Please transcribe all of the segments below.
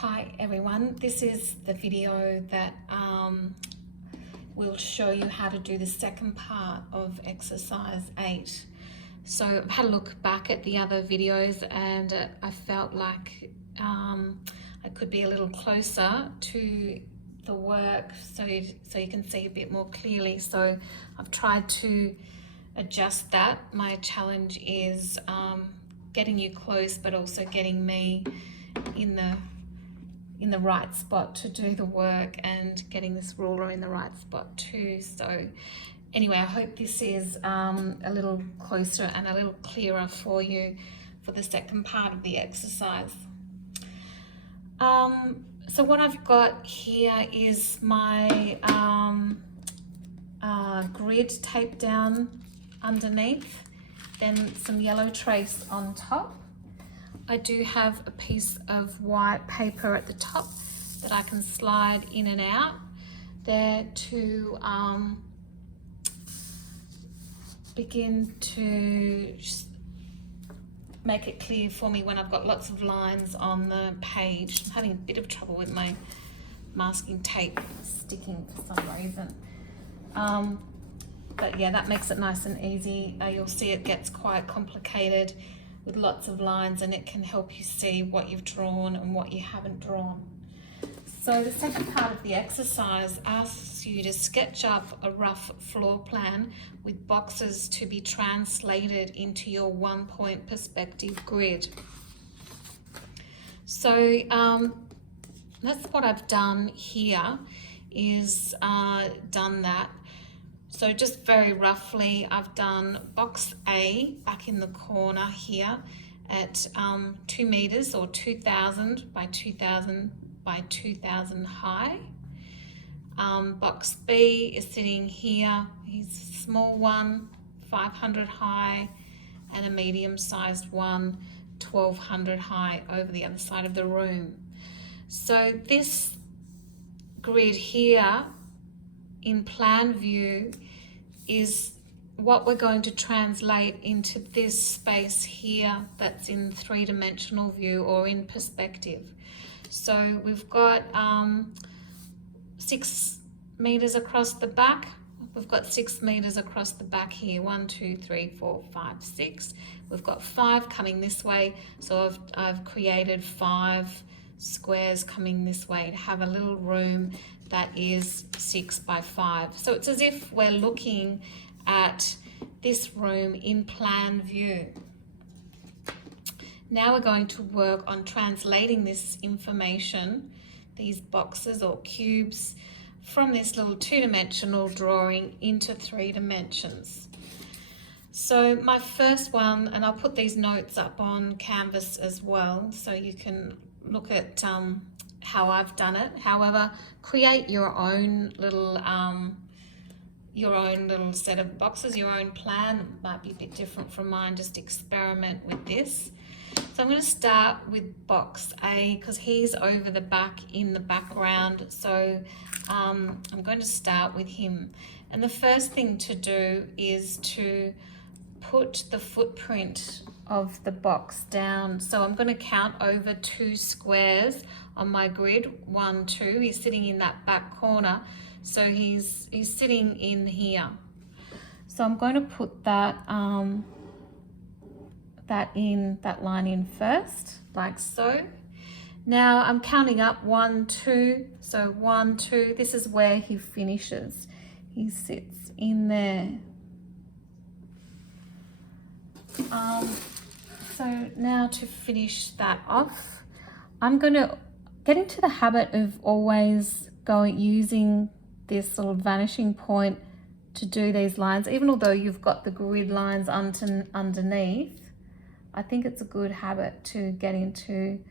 Hi everyone, this is the video that will show you how to do the second part of exercise 8. So I've had a look back at the other videos and I felt like I could be a little closer to the work so you can see a bit more clearly. So I've tried to adjust that. My challenge is getting you close but also getting me in the right spot to do the work and getting this ruler in the right spot too. So anyway, I hope this is a little closer and a little clearer for you for the second part of the exercise. So what I've got here is my grid taped down underneath, then some yellow trace on top. I do have a piece of white paper at the top that I can slide in and out there to begin to make it clear for me when I've got lots of lines on the page. I'm having a bit of trouble with my masking tape sticking for some reason. But yeah, that makes it nice and easy. You'll see it gets quite complicated with lots of lines, and it can help you see what you've drawn and what you haven't drawn. So the second part of the exercise asks you to sketch up a rough floor plan with boxes to be translated into your 1-point perspective grid. So that's what I've done here, is done that. So just very roughly, I've done box A back in the corner here at 2 meters or 2000 by 2000 by 2000 high. Box B is sitting here. He's a small one, 500 high, and a medium-sized one, 1200 high over the other side of the room. So this grid here in plan view is what we're going to translate into this space here that's in three-dimensional view or in perspective. So we've got 6 meters across the back. We've got 6 meters across the back here. 1, 2, 3, 4, 5, 6. We've got 5 coming this way. So I've created 5 squares coming this way to have a little room that is 6 by 5. So it's as if we're looking at this room in plan view. Now we're going to work on translating this information, these boxes or cubes, from this little 2-dimensional drawing into 3 dimensions. So my first one, and I'll put these notes up on Canvas as well so you can look at how I've done it. However, create your own little set of boxes, your own plan. It might be a bit different from mine. Just experiment with this. So I'm going to start with box A because he's over the back in the background. So I'm going to start with him. And the first thing to do is to put the footprint of the box down. So I'm going to count over 2 squares on my grid. 1, 2. He's sitting in that back corner, so he's sitting in here. So I'm going to put that that line in first, like so. Now I'm counting up 1, 2. So 1, 2. This is where he finishes. He sits in there. So now to finish that off, I'm going to get into the habit of always using this little vanishing point to do these lines. Even although you've got the grid lines underneath, I think it's a good habit to get into,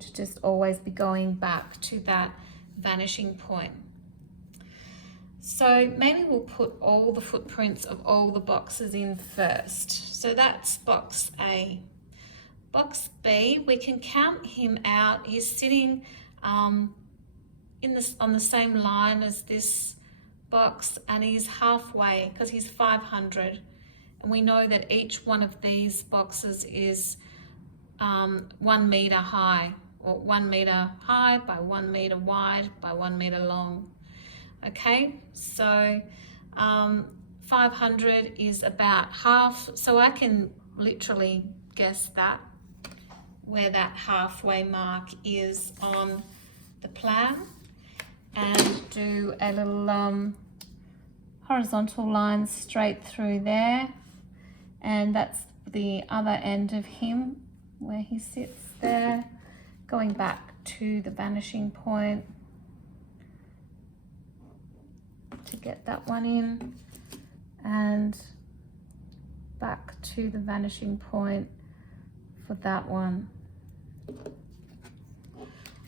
to just always be going back to that vanishing point. So maybe we'll put all the footprints of all the boxes in first. So that's box A. Box B, we can count him out. He's sitting on the same line as this box, and he's halfway because he's 500. And we know that each one of these boxes is 1 meter high. or 1 meter high by 1 meter wide by 1 meter long. Okay, so 500 is about half, so I can literally guess that, where that halfway mark is on the plan, and do a little horizontal line straight through there, and that's the other end of him where he sits there, going back to the vanishing point to get that one in, and back to the vanishing point for that one.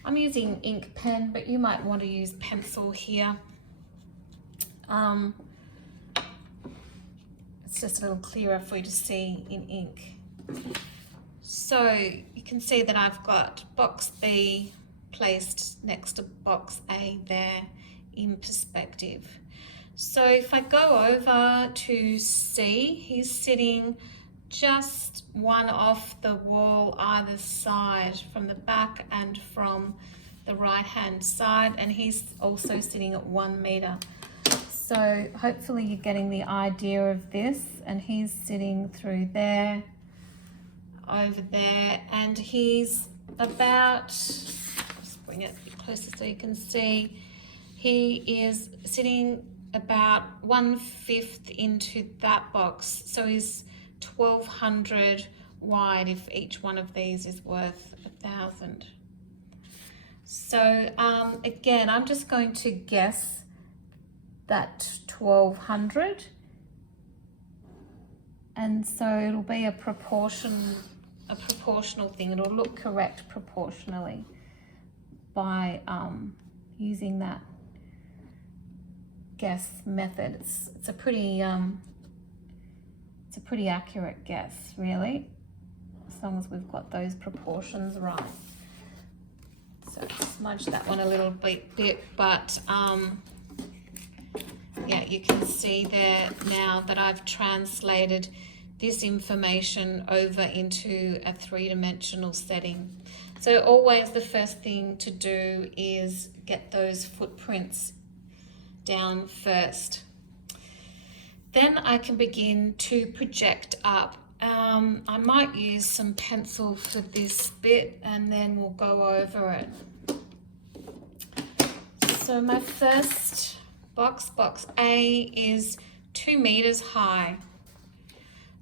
I'm using ink pen, but you might want to use pencil here. It's just a little clearer for you to see in ink. So you can see that I've got box B placed next to box A there in perspective. So if I go over to C, he's sitting just one off the wall either side, from the back and from the right hand side, and he's also sitting at 1 meter. So hopefully you're getting the idea of this, and he's sitting through there, over there, and he's about, let's bring it a bit closer so you can see, he is sitting about 1/5 into that box, so he's 1200 wide if each one of these is worth 1,000. So again, I'm just going to guess that 1200, and so it'll be a proportional thing. It'll look correct proportionally by using that guess method. It's a pretty accurate guess, really, as long as we've got those proportions right. So smudge that one a little bit, but yeah, you can see there now that I've translated this information over into a three-dimensional setting. So always the first thing to do is get those footprints down first. Then I can begin to project up. I might use some pencil for this bit, and then we'll go over it. So my first box A, is 2 meters high.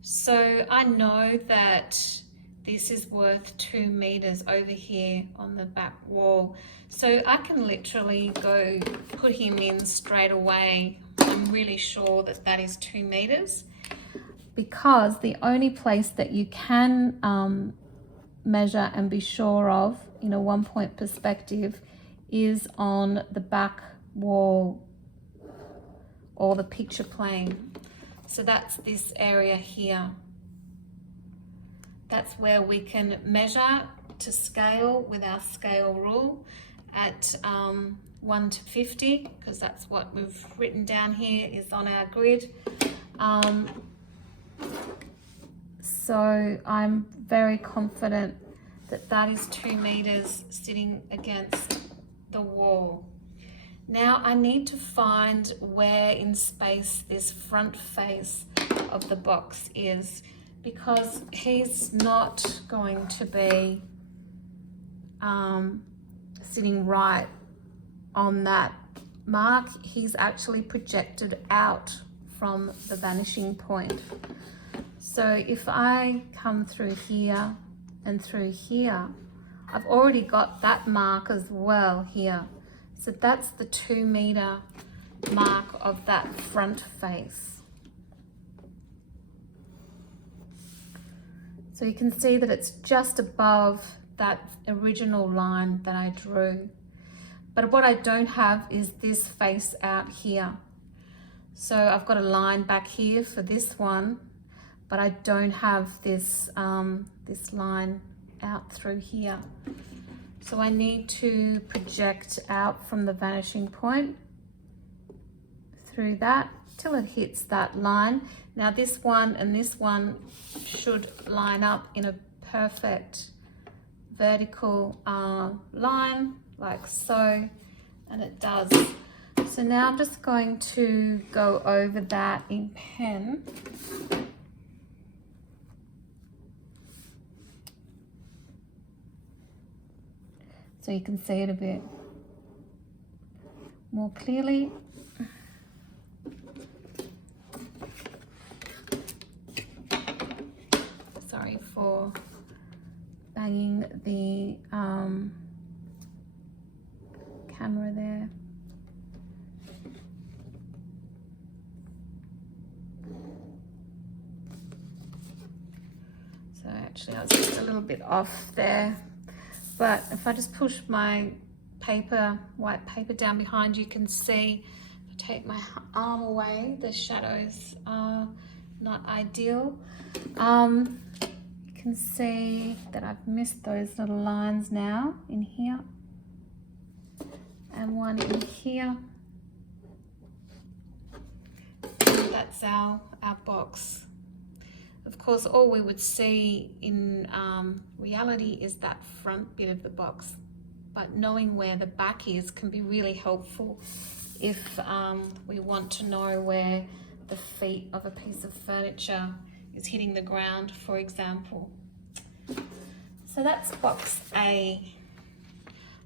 So I know that this is worth 2 meters over here on the back wall. So I can literally go put him in straight away. I'm really sure that that is 2 meters, because the only place that you can measure and be sure of in a 1-point perspective is on the back wall or the picture plane. So that's this area here. That's where we can measure to scale with our scale rule at 1 to 50, because that's what we've written down here is on our grid. So I'm very confident that that is 2 meters sitting against the wall. Now I need to find where in space this front face of the box is, because he's not going to be sitting right on that mark. He's actually projected out from the vanishing point. So if I come through here and through here, I've already got that mark as well here. So that's the 2 meter mark of that front face. So you can see that it's just above that original line that I drew. But what I don't have is this face out here. So I've got a line back here for this one, but I don't have this, this line out through here. So I need to project out from the vanishing point through that till it hits that line. Now this one and this one should line up in a perfect vertical line like so, and it does. So now I'm just going to go over that in pen. So you can see it a bit more clearly. Sorry for banging the camera there. So actually I was just a little bit off there. But if I just push my paper, white paper down behind, you can see, if I take my arm away, the shadows are not ideal. You can see that I've missed those little lines now in here, and one in here. And that's our box. Of course, all we would see in reality is that front bit of the box, but knowing where the back is can be really helpful if we want to know where the feet of a piece of furniture is hitting the ground, for example. So that's box A.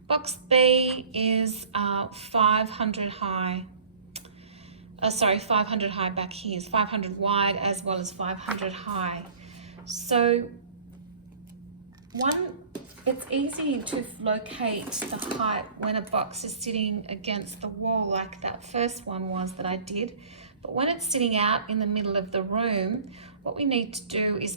Box B is 500 high. 500 high back here is 500 wide as well as 500 high. So it's easy to locate the height when a box is sitting against the wall like that first one was that I did. But when it's sitting out in the middle of the room, what we need to do is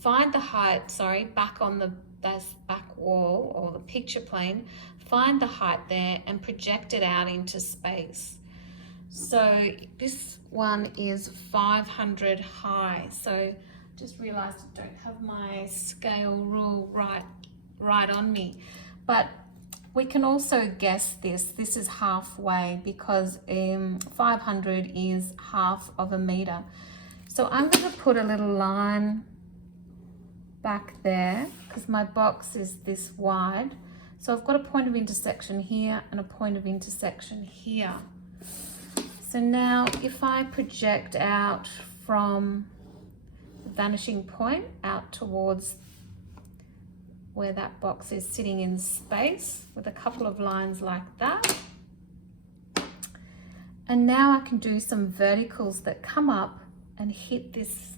find the height, back on the back wall or the picture plane, find the height there and project it out into space. So this one is 500 high. So just realized I don't have my scale rule right on me. But we can also guess this. This is halfway because 500 is half of a meter. So I'm going to put a little line back there because my box is this wide. So I've got a point of intersection here and a point of intersection here. So now if I project out from the vanishing point out towards where that box is sitting in space with a couple of lines like that. And now I can do some verticals that come up and hit these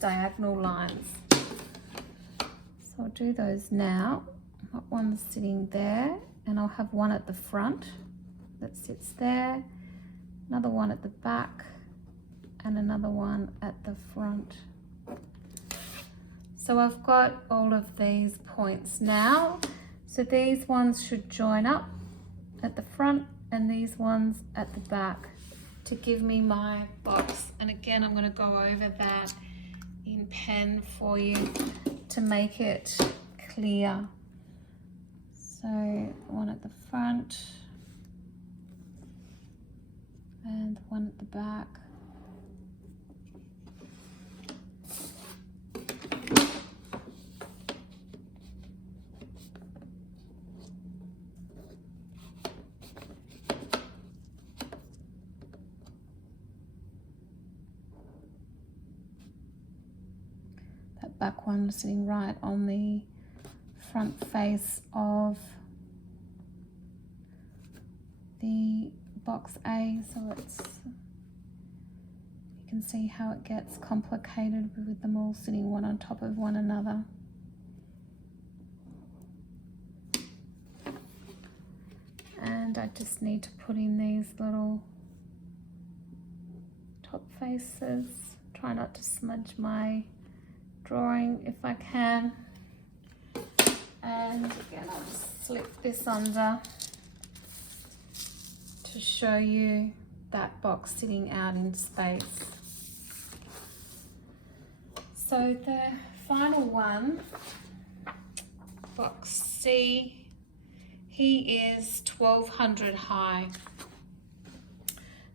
diagonal lines. So I'll do those now. I've got one sitting there, and I'll have one at the front that sits there, another one at the back, and another one at the front. So I've got all of these points now. So these ones should join up at the front and these ones at the back to give me my box. And again, I'm going to go over that in pen for you to make it clear. So one at the front and one at the back. That back one sitting right on the front face of the box A, so you can see how it gets complicated with them all sitting one on top of one another. And I just need to put in these little top faces. Try not to smudge my drawing if I can. And again, I'll just slip this under to show you that box sitting out in space. So the final one, box C, he is 1200 high.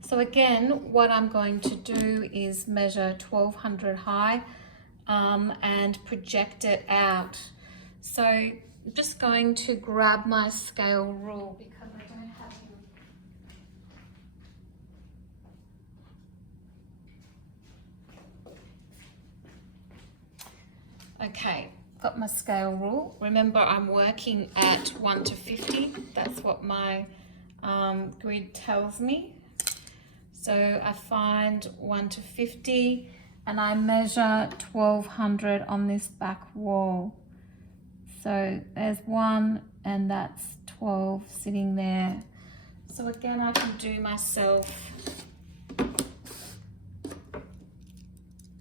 So again, what I'm going to do is measure 1200 high and project it out. So I'm just going to grab my scale rule because I don't have it. Okay, got my scale rule. Remember, I'm working at 1 to 50. That's what my grid tells me. So I find 1 to 50 and I measure 1200 on this back wall. So there's 1 and that's 12 sitting there. So again, I can do myself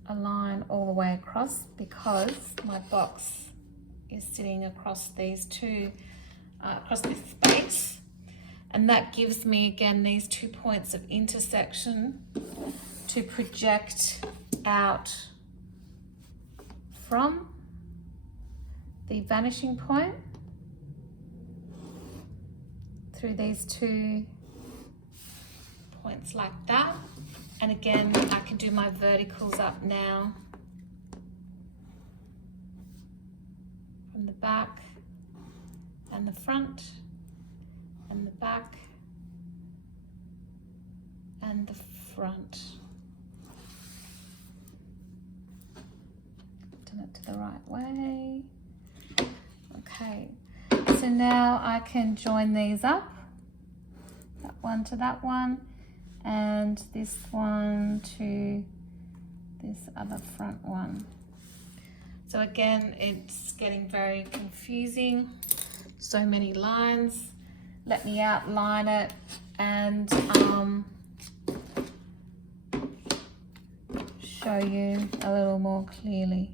a line all the way across because my box is sitting across these two, across this space. And that gives me, again, these 2 points of intersection to project out from the vanishing point through these 2 points like that. And again, I can do my verticals up now from the back and the front and the back and the front. Done it to the right way. Okay, so now I can join these up, that one to that one, and this one to this other front one. So again, it's getting very confusing. So many lines. Let me outline it and show you a little more clearly.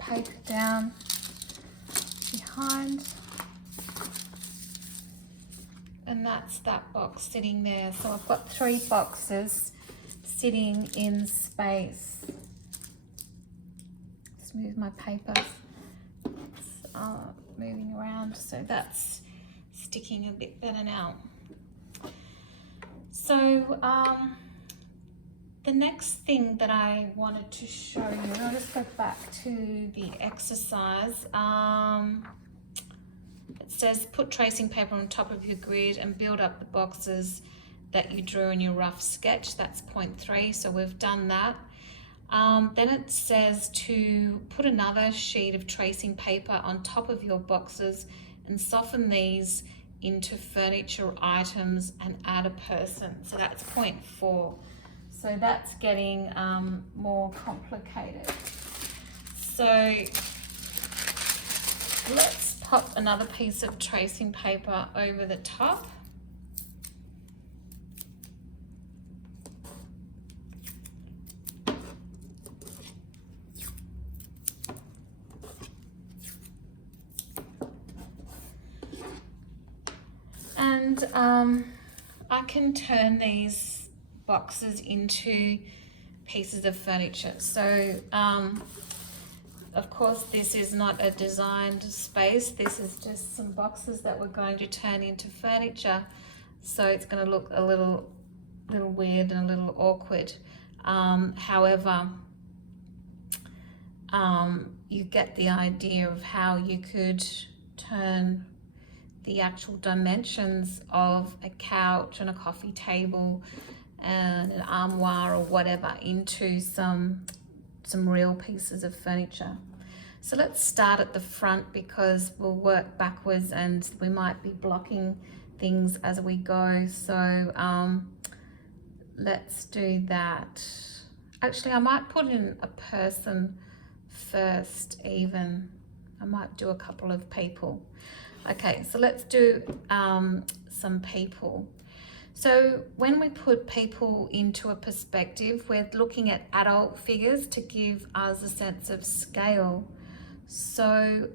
Paper down behind, and that's that box sitting there. So I've got 3 boxes sitting in space. Just move my paper, it's moving around, so that's sticking a bit better now. So the next thing that I wanted to show you, I'll just go back to the exercise. It says put tracing paper on top of your grid and build up the boxes that you drew in your rough sketch. That's point 3, so we've done that. Then it says to put another sheet of tracing paper on top of your boxes and soften these into furniture items and add a person. So that's point 4. So that's getting more complicated. So let's pop another piece of tracing paper over the top. And I can turn these boxes into pieces of furniture. So of course this is not a designed space, this is just some boxes that we're going to turn into furniture, so it's going to look a little weird and a little awkward. However, you get the idea of how you could turn the actual dimensions of a couch and a coffee table and an armoire or whatever into some real pieces of furniture. So let's start at the front because we'll work backwards and we might be blocking things as we go. So let's do that. Actually, I might put in a person first even. I might do a couple of people. Okay, so let's do some people. So when we put people into a perspective, we're looking at adult figures to give us a sense of scale. So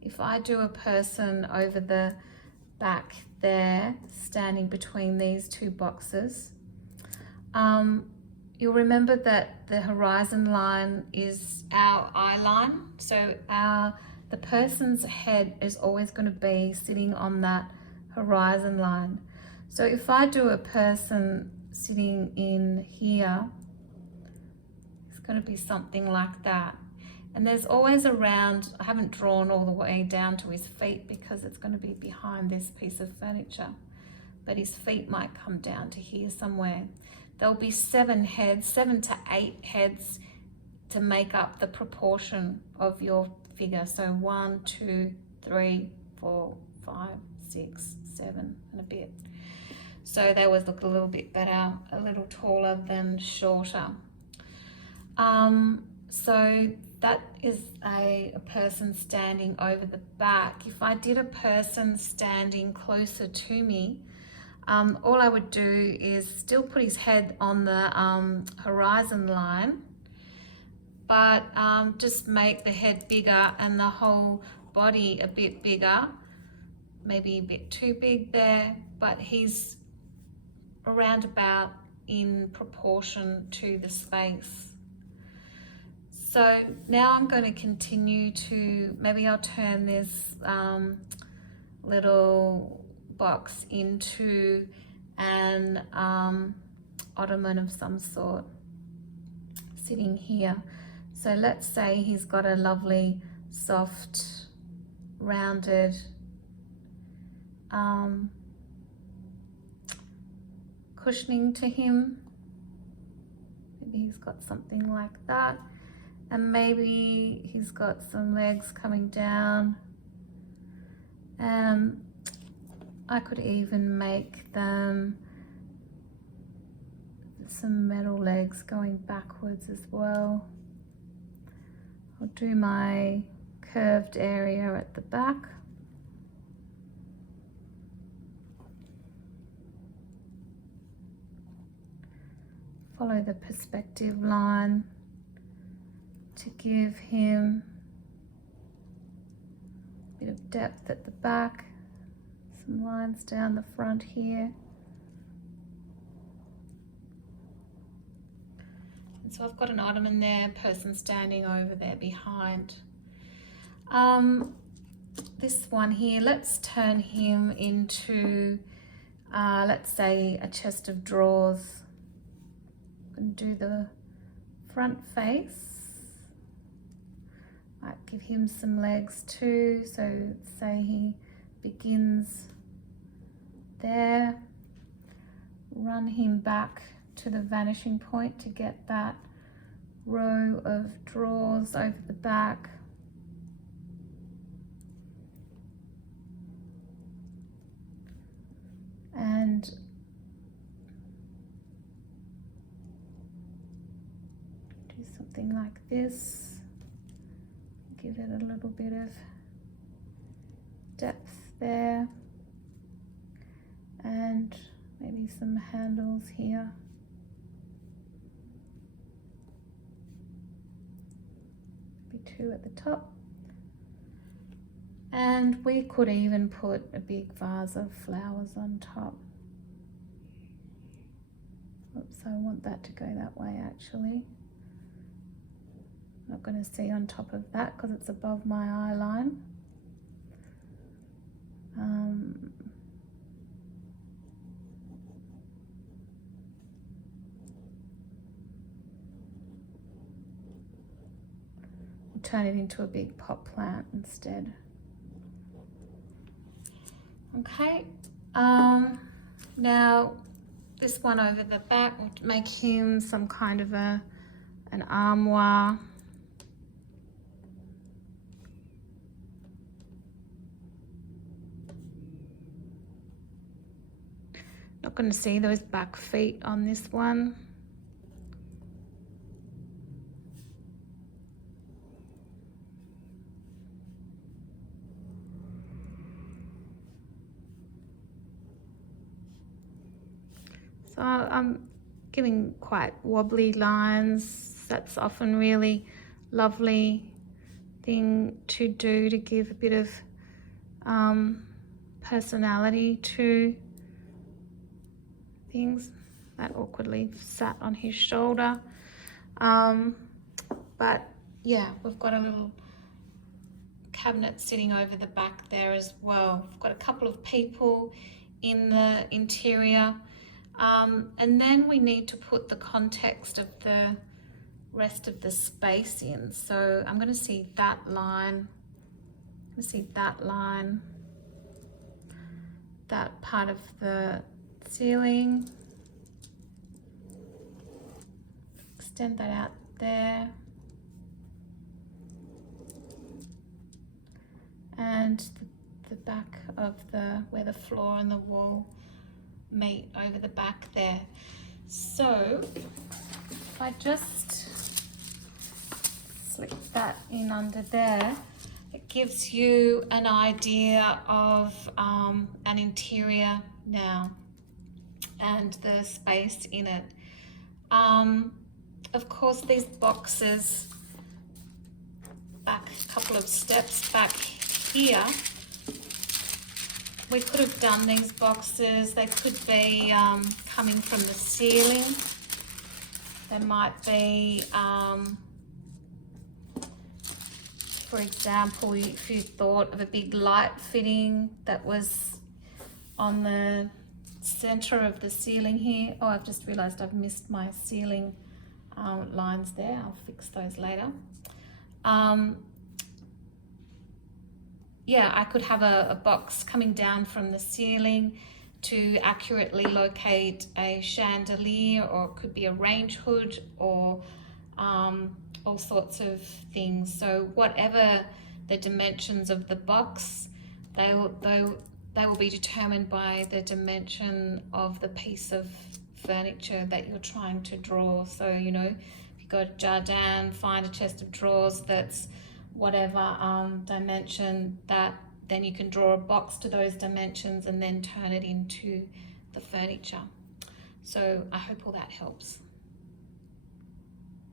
if I do a person over the back there, standing between these two boxes, you'll remember that the horizon line is our eye line. So the person's head is always going to be sitting on that horizon line. So if I do a person sitting in here, it's going to be something like that. And there's always a round, I haven't drawn all the way down to his feet because it's going to be behind this piece of furniture, but his feet might come down to here somewhere. There'll be 7 to 8 heads to make up the proportion of your figure. So 1, 2, 3, 4, 5, 6, 7 and a bit. So they always look a little bit better, a little taller than shorter. So that is a person standing over the back. If I did a person standing closer to me, all I would do is still put his head on the horizon line, but just make the head bigger and the whole body a bit bigger, maybe a bit too big there, but he's around about in proportion to the space. So now I'm going to continue to, maybe I'll turn this little box into an ottoman of some sort sitting here. So let's say he's got a lovely soft rounded cushioning to him. Maybe he's got something like that, and maybe he's got some legs coming down. I could even make them some metal legs going backwards as well. I'll do my curved area at the back. Follow the perspective line to give him a bit of depth at the back, some lines down the front here. And so I've got an ottoman there, person standing over there behind. This one here, let's turn him into, let's say, a chest of drawers. And do the front face. Might give him some legs too. So say he begins there. Run him back to the vanishing point to get that row of drawers over the back. And something like this, give it a little bit of depth there, and maybe some handles here. Maybe 2 at the top, and we could even put a big vase of flowers on top. Oops, I want that to go that way actually. Not going to see on top of that because it's above my eye line. I'll turn it into a big pot plant instead. Okay, now this one over the back, will make him some kind of an armoire. Not going to see those back feet on this one. So I'm giving quite wobbly lines. That's often really lovely thing to do to give a bit of personality to things. That awkwardly sat on his shoulder. But yeah, we've got a little cabinet sitting over the back there as well. We've got a couple of people in the interior. And then we need to put the context of the rest of the space in. So I'm going to see that line. I'm going to see that line. That part of the ceiling. Extend that out there. And the back of where the floor and the wall meet over the back there. So if I just slip that in under there, it gives you an idea of an interior now and the space in it. Of course, these boxes, back a couple of steps back here, we could have done these boxes. They could be coming from the ceiling. They might be, for example, if you thought of a big light fitting that was on the center of the ceiling here. Oh, I've just realized I've missed my ceiling lines there. I'll fix those later. Yeah, I could have a box coming down from the ceiling to accurately locate a chandelier, or it could be a range hood, or all sorts of things. So whatever the dimensions of the box, they will be determined by the dimension of the piece of furniture that you're trying to draw. So, you know, if you go to Jardin, find a chest of drawers that's whatever dimension, that then you can draw a box to those dimensions and then turn it into the furniture. So I hope all that helps.